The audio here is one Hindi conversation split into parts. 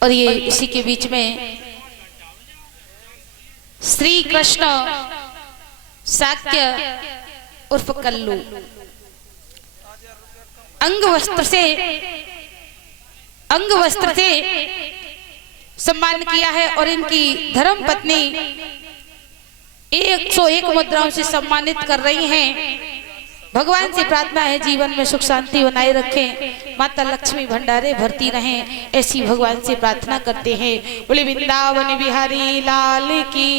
और ये इसी के बीच में श्री कृष्ण साक्य उर्फ कल्लू अंग वस्त्र से सम्मान किया है और इनकी धर्म पत्नी 101 मुद्राओं से सम्मानित कर रही हैं। भगवान से प्रार्थना है जीवन में सुख शांति बनाए रखें, माता लक्ष्मी भंडारे भरती रहें, ऐसी भगवान से प्रार्थना करते हैं। बोले वृंदावन बिहारी लाल की।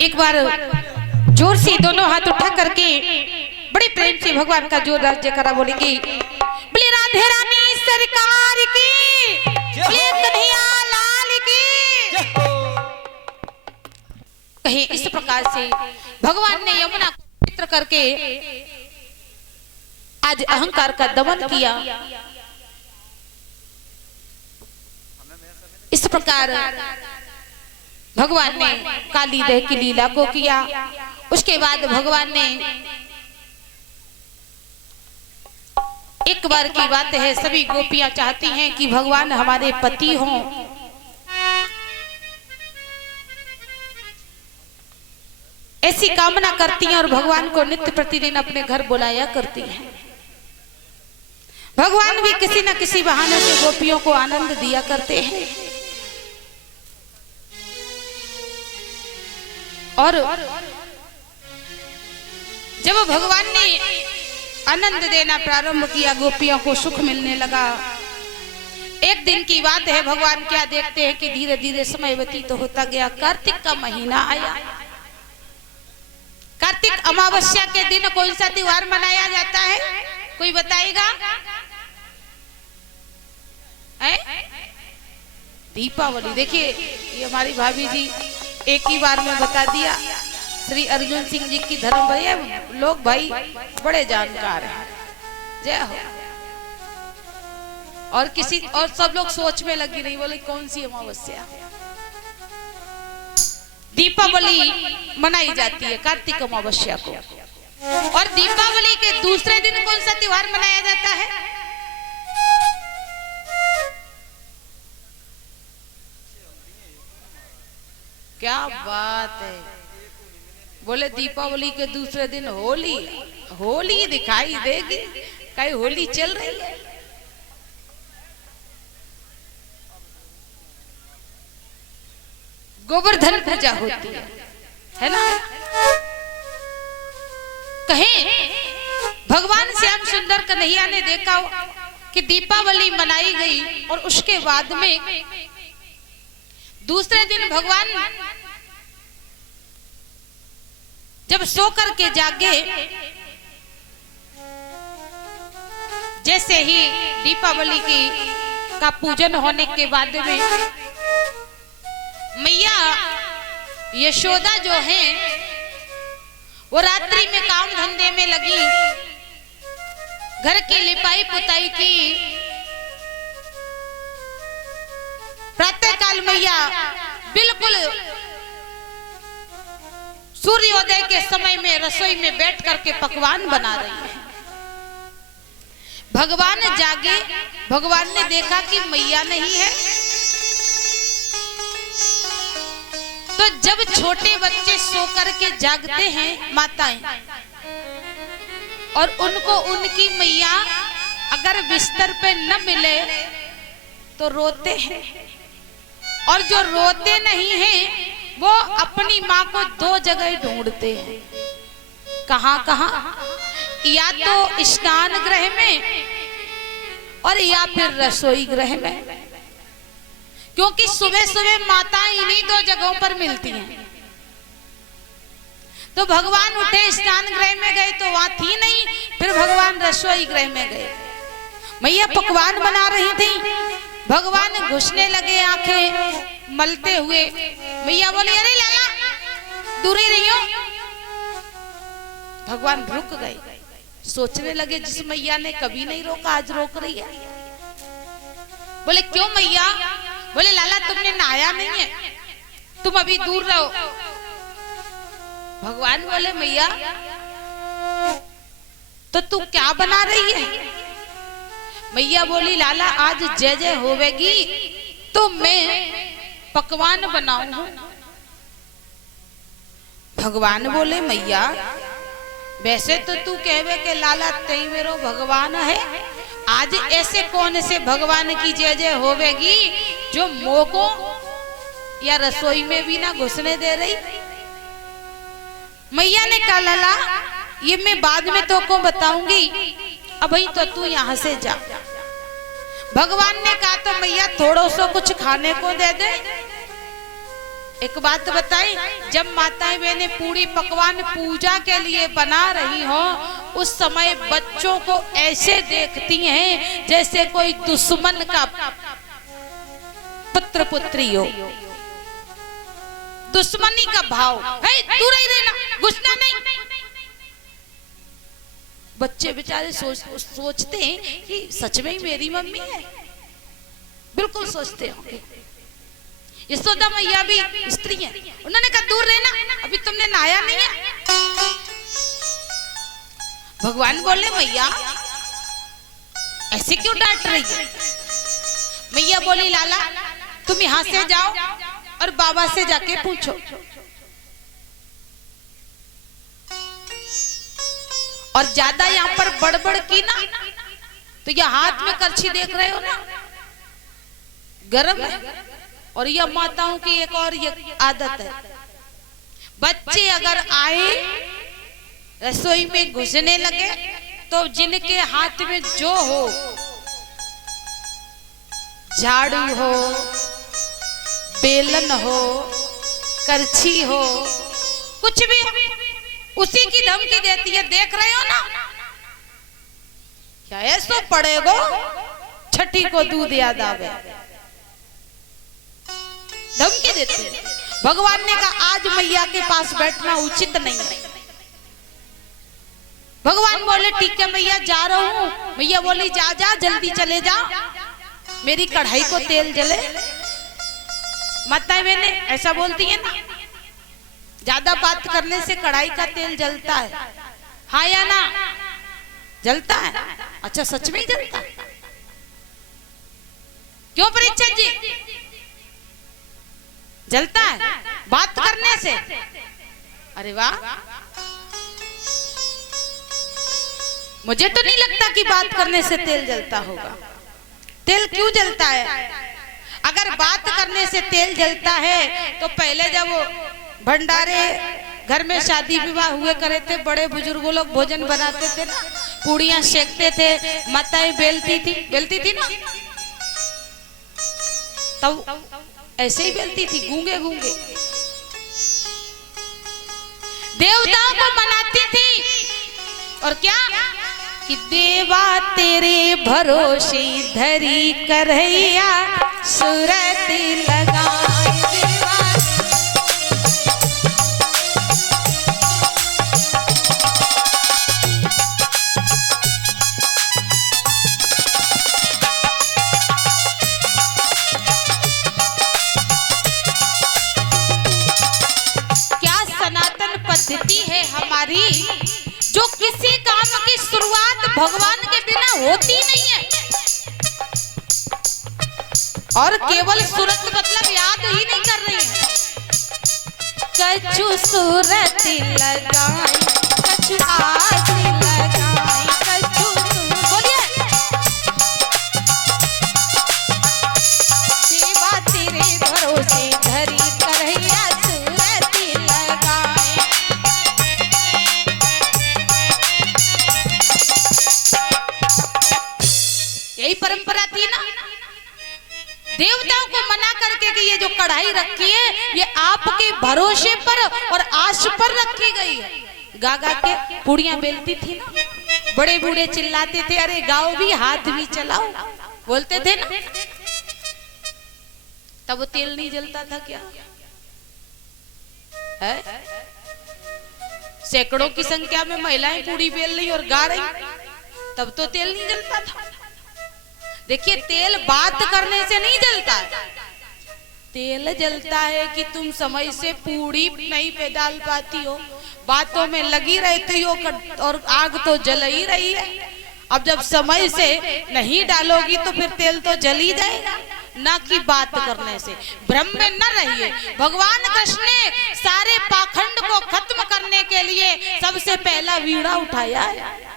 एक बार जोर से दोनों हाथ उठा करके बड़े प्रेम से भगवान का जोर राज्य करा बोलेंगे। बोले राधे रानी सरकार की, बोले कन्हैया लाल की। कहे इस प्रकार से भगवान ने यमुना को पवित्र करके आज अहंकार का दमन किया। इस प्रकार भगवान ने काली दह की लीला को किया। उसके बाद भगवान ने एक बार की बात है, सभी गोपियां चाहती हैं कि भगवान हमारे पति हों। ऐसी कामना करती हैं और भगवान को नित्य प्रतिदिन अपने घर बुलाया करती हैं। भगवान भी किसी न किसी बहाने से गोपियों को आनंद दिया करते हैं। और जब भगवान ने आनंद देना प्रारंभ किया, गोपियों को सुख मिलने लगा। एक दिन की बात है, भगवान क्या देखते हैं कि धीरे धीरे समय व्यतीत होता गया। कार्तिक का महीना आया। कार्तिक अमावस्या के दिन कौन सा त्योहार मनाया जाता है, कोई बताएगा? दीपावली। देखिए ये हमारी भाभी जी एक ही बार में बता दिया। श्री अर्जुन सिंह जी की धर्म भैया लोग भाई बड़े जानकार हैं, जय हो। और किसी और सब लोग सोच में लगी रही, बोले कौन सी अमावस्या। दीपावली मनाई जाती है कार्तिक अमावस्या को। और दीपावली के दूसरे दिन कौन सा त्योहार मनाया जाता है? क्या बात है। बोले दीपावली के दूसरे दिन होली। होली दिखाई देगी, कहीं होली चल रही है। गोवर्धन पूजा होती है ना। कहें भगवान श्याम सुंदर कन्हैया ने देखा कि दीपावली मनाई गई और उसके बाद में दूसरे दिन भगवान जब सो करके जागे, जैसे ही दीपावली का पूजन होने के बाद में मैया यशोदा जो है वो रात्रि में काम धंधे में लगी, घर की लिपाई पुताई की। प्रातःकाल मैया बिल्कुल सूर्योदय के समय में रसोई में बैठ करके पकवान बना रही है। भगवान जागे, भगवान ने देखा कि मैया नहीं है। तो जब छोटे बच्चे सो करके जागते हैं माताएं, और उनको उनकी मैया अगर बिस्तर पे न मिले तो रोते हैं। और जो रोते नहीं हैं वो अपनी माँ को दो जगह ढूंढते हैं। कहां कहां? या तो स्नान गृह में और या फिर रसोई गृह में, क्योंकि सुबह सुबह माताएं इन्हीं दो जगहों पर मिलती हैं। तो भगवान उठे, स्नान गृह में गए तो वहां थी नहीं, फिर भगवान रसोई गृह में गए। मैया पकवान बना रही थी भगवान घुसने लगे आंखें मलते हुए। मैया बोले अरे लाला दूर ही रहियो। भगवान रुक गए, सोचने लगे जिस मैया ने कभी नहीं रोका आज रोक रही है। बोले क्यों मैया? बोले लाला तुमने नहाया नहीं है, तुम अभी दूर रहो। भगवान बोले मैया तो तू क्या बना रही है? मैया बोली लाला आज जय जय होवेगी तो मैं पकवान बनाऊं। भगवान बोले मैया वैसे तो तू कहवे के लाला तई मेरो भगवान है, आज ऐसे कौन से भगवान की जय जय होवेगी जो मोको या रसोई में भी ना घुसने दे रही। मैया ने कहा लाला ये मैं बाद में तो को बताऊंगी, अभी तो तू यहाँ से जा। भगवान ने कहा तो मैया थोड़ा सा कुछ खाने को दे दे। एक बात बताई, जब माताएं बहनें पूरी पकवान पूजा के लिए बना रही हो उस समय बच्चों को ऐसे देखती हैं जैसे कोई दुश्मन का पुत्र पुत्री हो। दुश्मनी का भाव है, दूर ही रहना, घुसना नहीं। बच्चे बेचारे सोचते हैं कि सच में ही मेरी मम्मी है, बिल्कुल सोचते होंगे। यशोदा मैया भी स्त्री है, उन्होंने कहा दूर रहना, अभी तुमने नहाया नहीं है। भगवान बोले मैया ऐसे क्यों डांट रही है? मैया बोली लाला तुम यहां से जाओ और बाबा से जाके पूछो। और ज्यादा यहाँ पर बड़बड़ की ना तो ये हाथ में करछी देख रहे हो ना, गरम है। और यह माताओं की एक और ये आदत है, बच्चे अगर आए रसोई में घुसने लगे तो जिनके हाथ में जो हो, झाड़ू हो, बेलन हो, करछी हो, कुछ भी उसी की धमकी देती है। देख रहे हो ना, क्या ऐसो पड़ेगो छठी को दूध याद आवे, धमकी देती है। भगवान ने कहा आज मैया के पास बैठना उचित नहीं है। भगवान बोले ठीक है मैया जा रहा हूं। मैया बोली जा जा जल्दी चले जा, मेरी कढ़ाई को तेल जले। माताएं बहनें ऐसा बोलती है ना, ज्यादा बात करने से कढ़ाई का तेल जलता है, हाँ या ना? जलता है। अच्छा सच में ही जलता है? क्यों परीक्षित जी? जलता है बात करने से? अरे वाह, मुझे तो नहीं लगता कि बात करने से तेल जलता होगा। तेल क्यों जलता है? अगर बात करने से तेल जलता है तो पहले जब वो भंडारे घर में शादी विवाह हुए करे थे, बड़े बुजुर्गों लोग भोजन बनाते थे ना, पूड़ियां सेकते थे, माताएं बेलती थी ना, तब ऐसे ही बेलती थी, गूंगे गूंगे। देवताओं को मनाती थी और क्या कि देवा तेरे भरोसे धरी करैया सूरत लगाए। पद्धति है हमारी, जो किसी काम की शुरुआत भगवान के बिना होती नहीं है। और केवल सूरत मतलब याद ही नहीं कर रही है। कछु सूरत लगाई, कछु आज लगाई, कछु बोलिए देवा तेरे भरोसे धरी करैया सूरत लगाए। यही परंपरा थी ना, देवताओं को मना करके कि ये जो कढ़ाई रखी है ये आपके भरोसे पर और आश पर रखी गई है। गागा के पूड़ियां बेलती थी ना, बड़े बूढ़े चिल्लाते थे अरे गाओ भी हाथ भी चलाओ, बोलते थे ना। तब वो तेल नहीं जलता था क्या है? सैकड़ों की संख्या में महिलाएं पूड़ी बेल रही और गा रही, तब तो तेल नहीं जलता था। देखिए, तेल बात करने से नहीं जलता है, तेल जलता है कि तुम समय से पूड़ी नहीं पे डाल पाती हो, बातों में लगी रहती हो और आग तो जल ही रही है। अब जब समय से नहीं डालोगी तो फिर तेल तो जल ही जाएगा, ना कि बात करने से। भ्रम में न रहिए। भगवान कृष्ण ने सारे पाखंड को खत्म करने के लिए सबसे पहला वीणा उठाया है।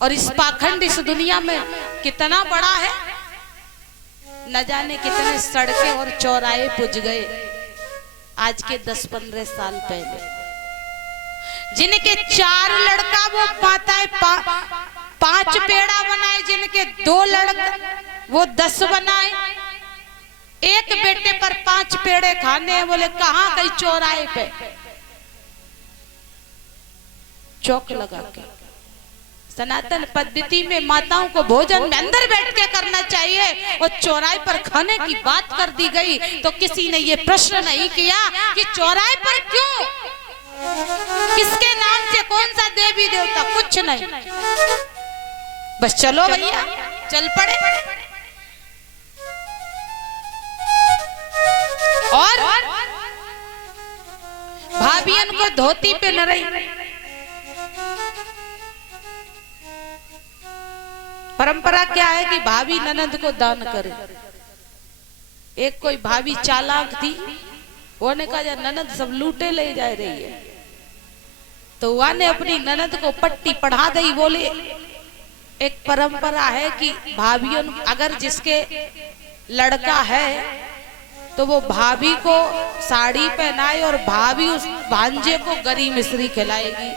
और इस पाखंड इस दुनिया में कितना बड़ा है, न जाने कितने सड़कें और चौराहे पुज गए आज के 10-15 साल पहले। जिनके 4 लड़का वो पाताए 5 पेड़ा बनाए, जिनके 2 लड़का वो 10 बनाए। एक बेटे पर 5 पेड़े खाने हैं, बोले कहां गई? चौराहे पे चौक लगा के। सनातन पद्धति में माताओं को भोजन में अंदर बैठ के करना चाहिए, और चौराहे पर खाने की बात कर दी गई तो किसी ने ये प्रश्न नहीं किया कि चौराहे पर क्यों, किसके नाम से, कौन सा देवी देवता, कुछ नहीं। बस चलो भैया, चल पड़े। और भाभियन को धोती पे न रही। परंपरा क्या है कि भाभी ननद को दान करे। एक कोई भाभी चालाक थी, वो ने कहा ननद सब लूटे ले जा रही है, तो वह ने अपनी ननद को पट्टी पढ़ा दी। बोले एक परंपरा है कि भाभियों अगर जिसके लड़का है तो वो भाभी को साड़ी पहनाए और भाभी उस भांजे को गरी मिश्री खिलाएगी।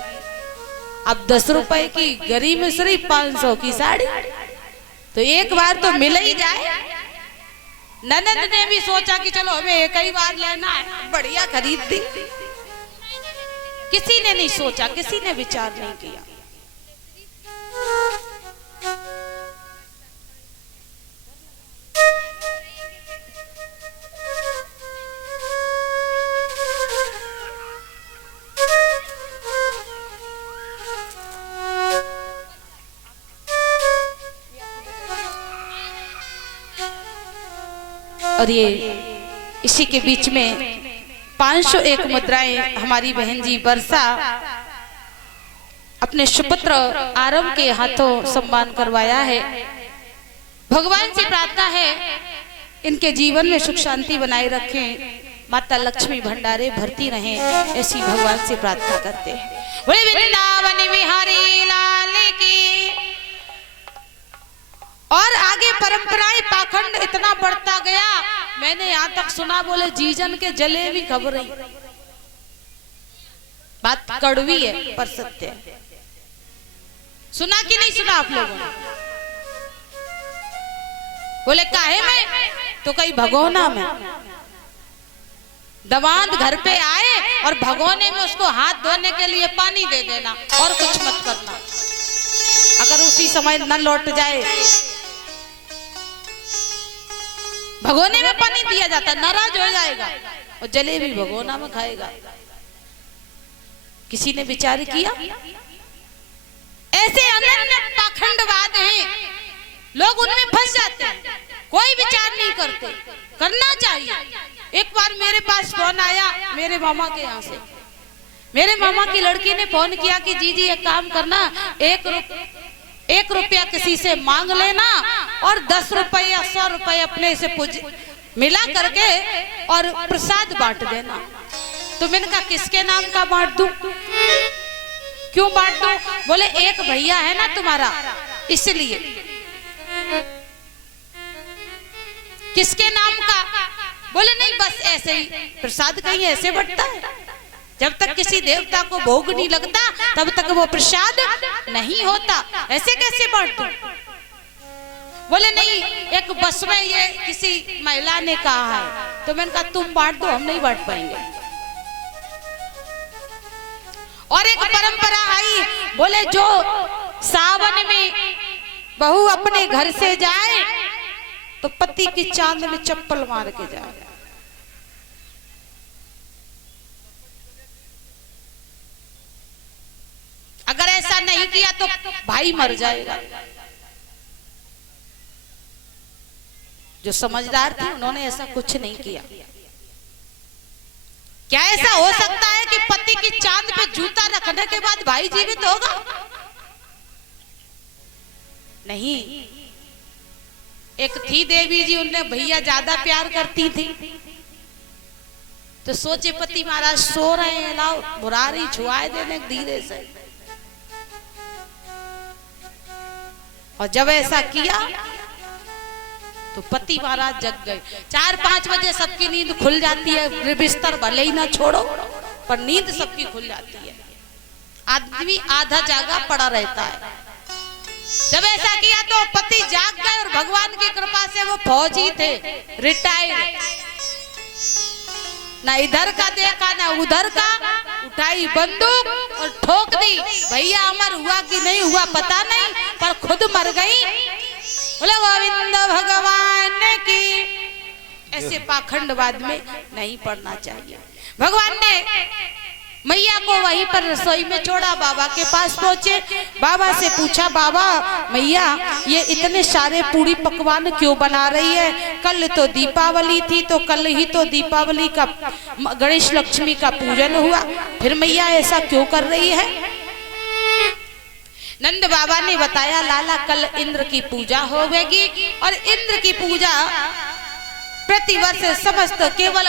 अब 10 रुपए की गरी मिश्री, 500 की साड़ी, तो एक बार तो मिल ही जाए। ननद ने भी सोचा कि चलो हमें एक ही बार लेना है, बढ़िया खरीद दी। किसी ने नहीं सोचा, किसी ने विचार नहीं किया। और ये इसी के बीच में 501 मुद्राएं हमारी बहन जी वर्षा अपने सुपुत्र आरंभ के हाथों सम्मान करवाया है। भगवान से प्रार्थना है इनके जीवन में सुख शांति बनाए रखें, माता लक्ष्मी भंडारे भरती रहें, ऐसी भगवान से प्रार्थना करते हैं। बोले वृंदावन बिहारी लाल की। और आगे परंपराएं पाखंड इतना बढ़ता गया, मैंने यहाँ तक सुना बोले जीजन के जलेबी खबर रही। बात कड़वी है पर सत्य है। सुना कि नहीं सुना आप लोगों ने? बोले काहे में? तो कहीं भगोना में। दमाद घर पे आए और भगोने में उसको हाथ धोने के लिए पानी दे देना और कुछ मत करना। अगर उसी समय न लौट जाए, भगोने में पानी दिया जाता, नाराज हो जाएगा और जलेबी भगोना में खाएगा। किसी ने विचार किया? ऐसे अनन्य पाखंडवाद हैं, लोग उनमें फंस जाते हैं, कोई विचार नहीं करते। करना चाहिए। एक बार मेरे पास फोन आया मेरे मामा के यहाँ से। मेरे मामा की लड़की ने फोन किया कि जी एक काम करना, 1 रुपया किसी से मांग लेना और 10 रुपए या 100 रुपए अपने से मिला करके और प्रसाद बांट देना। तो मैंने कहा किसके नाम का बांट दूं? क्यों बांट दूं? बोले एक भैया है ना तुम्हारा, इसलिए। किसके नाम का? बोले नहीं बस ऐसे ही, प्रसाद कहीं ऐसे बंटता है? जब तक किसी देवता को भोग नहीं लगता तब तक वो प्रसाद नहीं होता, ऐसे कैसे बांट दूं? बोले नहीं, एक बस में ये किसी महिला ने कहा है। तो मैंने कहा तुम बांट दो, हम नहीं बांट पाएंगे। और एक परंपरा आई, बोले जो सावन में बहू अपने घर से जाए तो पति की चांद में चप्पल मार के जाए। अगर ऐसा नहीं किया तो भाई मर जाएगा। जो समझदार थे उन्होंने ऐसा कुछ नहीं किया। क्या ऐसा हो सकता है कि पति की चांद पे जूता रखने के बाद भाई जीवित होगा? नहीं। एक थी देवी जी, उनने भैया ज्यादा प्यार करती थी, तो सोचे पति महाराज सो रहे हैं, लाओ बुरारी छुआए देने धीरे से। और जब ऐसा किया तो पति महाराज जग गए। 4-5 बजे सबकी नींद खुल जाती है, बिस्तर भले ही ना छोड़ो पर नींद सबकी खुल जाती है, आदमी आधा जागा पड़ा रहता है। जब ऐसा किया तो पति जाग गए और भगवान की कृपा से वो फौजी थे, रिटायर्ड, ना इधर का देखा ना उधर का, उठाई बंदूक और ठोक दी। भैया अमर हुआ कि नहीं हुआ पता नहीं, पर खुद मर गई। बोले गोविंद भगवान की। ऐसे पाखंडवाद में नहीं पड़ना चाहिए। भगवान ने मैया को वहीं पर रसोई में छोड़ा, बाबा के पास पहुंचे, बाबा से पूछा, बाबा मैया ये इतने सारे पूरी पकवान क्यों बना रही है? कल तो दीपावली थी, तो कल ही तो दीपावली का गणेश लक्ष्मी का पूजन हुआ, फिर मैया ऐसा क्यों कर रही है? नंद बाबा ने बताया, लाला कल इंद्र की पूजा होगी और इंद्र की पूजा प्रतिवर्ष समस्त केवल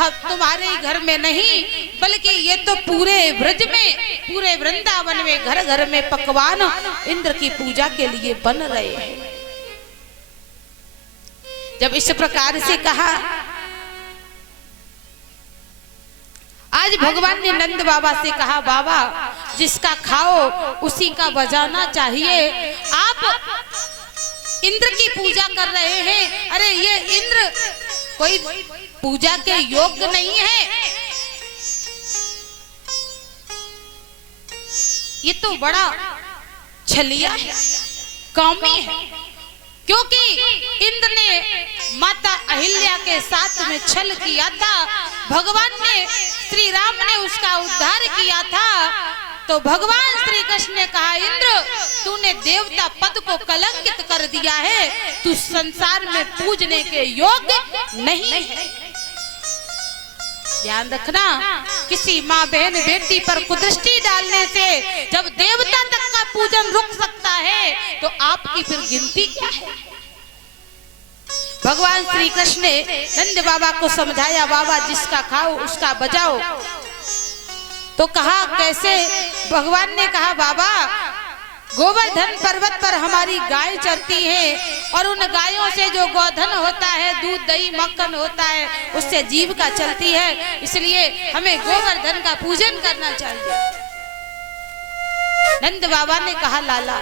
तुम्हारे घर में नहीं बल्कि ये तो पूरे ब्रज में, पूरे वृंदावन में घर घर में पकवान इंद्र की पूजा के लिए बन रहे हैं। जब इस प्रकार से कहा, आज भगवान ने नंद बाबा से कहा, बाबा जिसका खाओ उसी का बजाना चाहिए। आप इंद्र की पूजा कर रहे हैं, अरे ये इंद्र कोई पूजा के योग्य नहीं है, ये तो बड़ा छलिया है, कामी है। क्योंकि इंद्र ने माता अहिल्या के साथ में छल किया था, भगवान ने श्री राम ने उसका उद्धार किया था, तो भगवान श्री कृष्ण ने कहा, इंद्र तूने देवता पद को कलंकित कर दिया है, तू संसार में पूजने के योग्य नहीं है। ध्यान रखना, किसी माँ बहन बेटी पर कुदृष्टि डालने से जब देवता तक का पूजन रुक सकता है तो आपकी फिर गिनती क्या है? भगवान श्री कृष्ण ने नंद बाबा को समझाया, बाबा जिसका खाओ उसका बजाओ। तो कहा कैसे? भगवान ने कहा, बाबा गोवर्धन पर्वत पर हमारी गाय चरती है और उन गायों से जो गोधन होता है, दूध दही मक्खन होता है, उससे जीविका चलती है, इसलिए हमें गोवर्धन का पूजन करना चाहिए। नंद बाबा ने कहा, लाला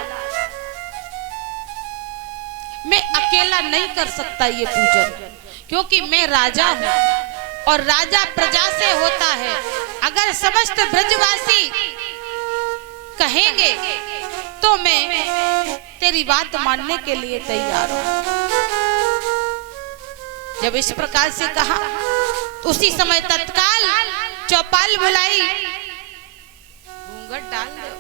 मैं अकेला नहीं कर सकता ये पूजन, क्योंकि मैं राजा हूँ और राजा प्रजा से होता है। अगर समस्त ब्रजवासी कहेंगे तो मैं तेरी बात मानने के लिए तैयार हूं। जब इस प्रकार से कहा, उसी समय तत्काल चौपाल बुलाई, घूंघट डाल दो।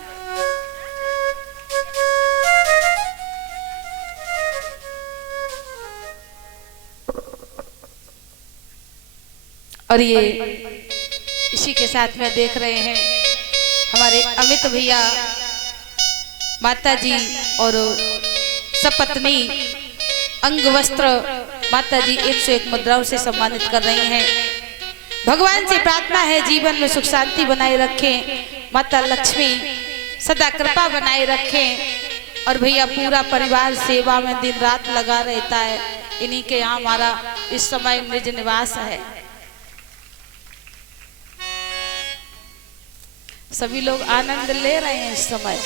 और ये इसी के साथ में देख रहे हैं हमारे अमित भैया माता जी और सपत्नी अंग वस्त्र माता जी 101 मुद्राओं से सम्मानित कर रही हैं। भगवान से प्रार्थना है जीवन में सुख शांति बनाए रखें, माता लक्ष्मी सदा कृपा बनाए रखें। और भैया पूरा परिवार सेवा में दिन रात लगा रहता है, इन्हीं के यहाँ हमारा इस समय निज निवास है। सभी लोग आनंद ले रहे हैं इस समय,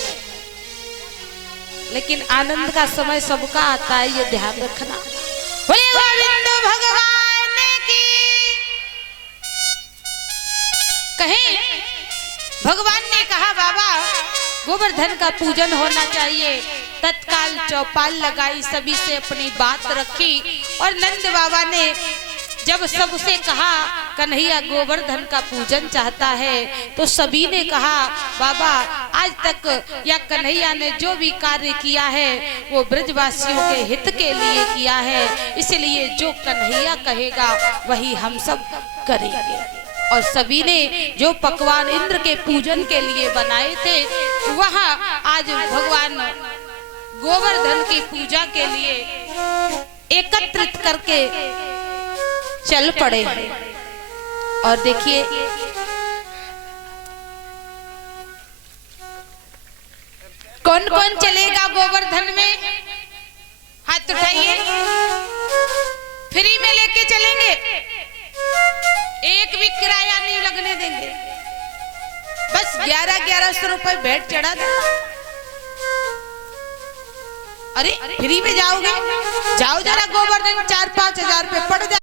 लेकिन आनंद का समय सबका आता है, ये ध्यान रखना। बोले गोविंद भगवान की। कहें भगवान ने कहा, बाबा गोवर्धन का पूजन होना चाहिए, तत्काल चौपाल लगाई, सभी से अपनी बात रखी। और नंद बाबा ने जब सबसे कहा कन्हैया गोवर्धन का पूजन चाहता है, तो सभी ने कहा बाबा आज तक या कन्हैया ने जो भी कार्य किया है वो ब्रजवासियों के हित के लिए किया है, इसलिए जो कन्हैया कहेगा वही हम सब करेंगे। और सभी ने जो पकवान इंद्र के पूजन के लिए बनाए थे वहां आज भगवान गोवर्धन की पूजा के लिए एकत्रित करके चल पड़े। और देखिए कौन कौन चलेगा गोवर्धन में, हाथ उठाइए। फ्री में लेके चलेंगे, एक भी किराया नहीं लगने देंगे, बस 1100 रुपए भेंट चढ़ा दे। अरे फ्री में जाओगे, जाओ जरा गोवर्धन 4-5 हजार रुपए पड़ जाए।